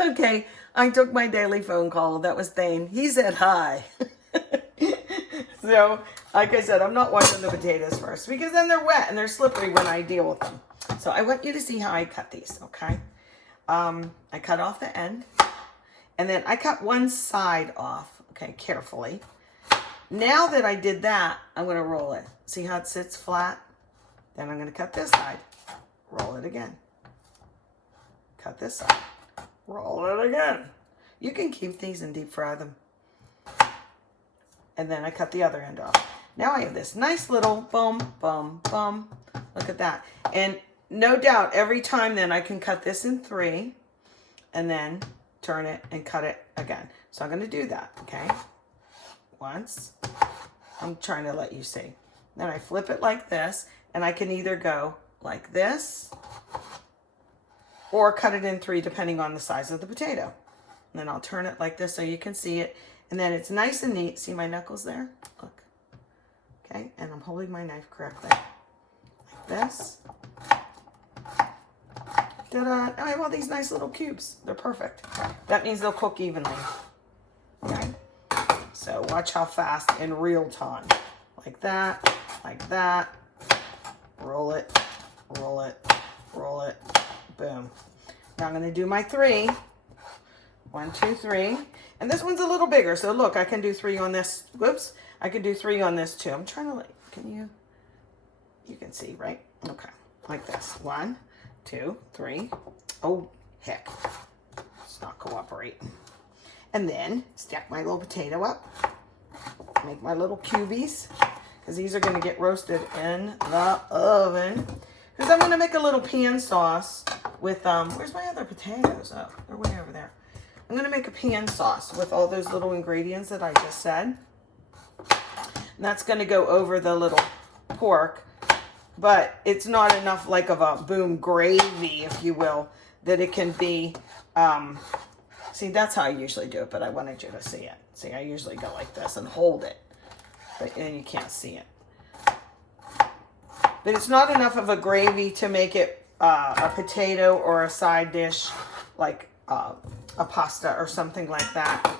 Okay, I took my daily phone call. That was Thane. He said hi. So, like I said, I'm not washing the potatoes first because then they're wet and they're slippery when I deal with them. So I want you to see how I cut these, okay? I cut off the end, and then I cut one side off, okay, carefully. Now that I did that, I'm going to roll it. See how it sits flat? Then I'm going to cut this side, roll it again. Cut this side, roll it again. You can keep these and deep fry them. And then I cut the other end off. Now I have this nice little boom, boom, boom. Look at that. And no doubt, every time then I can cut this in 3 and then turn it and cut it again. So I'm going to do that, okay? Once. I'm trying to let you see. Then I flip it like this, and I can either go like this or cut it in 3 depending on the size of the potato. And then I'll turn it like this so you can see it. And then it's nice and neat. See my knuckles there? Look. Okay, and I'm holding my knife correctly. Like this. Ta-da! I have all these nice little cubes. They're perfect. That means they'll cook evenly. Okay? So watch how fast in real time. Like that, like that. Roll it, roll it, roll it. Boom. Now I'm going to do my 3. 1, 2, 3. And this one's a little bigger. So look, I can do 3 on this. Whoops. I can do 3 on this too. I'm trying to, you can see, right? Okay. Like this. 1, 2, 3. Oh, heck. It's not cooperate. And then stack my little potato up. Make my little cubies. Because these are going to get roasted in the oven. Because I'm going to make a little pan sauce with, where's my other potatoes? Oh, they're way over there. I'm going to make a pan sauce with all those little ingredients that I just said. And that's going to go over the little pork. But it's not enough like of a boom gravy, if you will, that it can be, see, that's how I usually do it, but I wanted you to see it. See, I usually go like this and hold it, but then you can't see it. But it's not enough of a gravy to make it a potato or a side dish like a pasta or something like that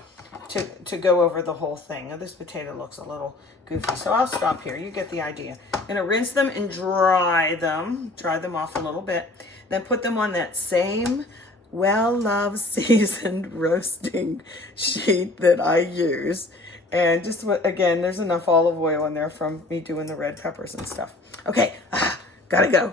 to go over the whole thing. Now this potato looks a little goofy, so I'll stop here. You get the idea. I'm gonna rinse them and dry them off a little bit, then put them on that same well-loved seasoned roasting sheet that I use. And just, again, there's enough olive oil in there from me doing the red peppers and stuff. Okay, gotta go.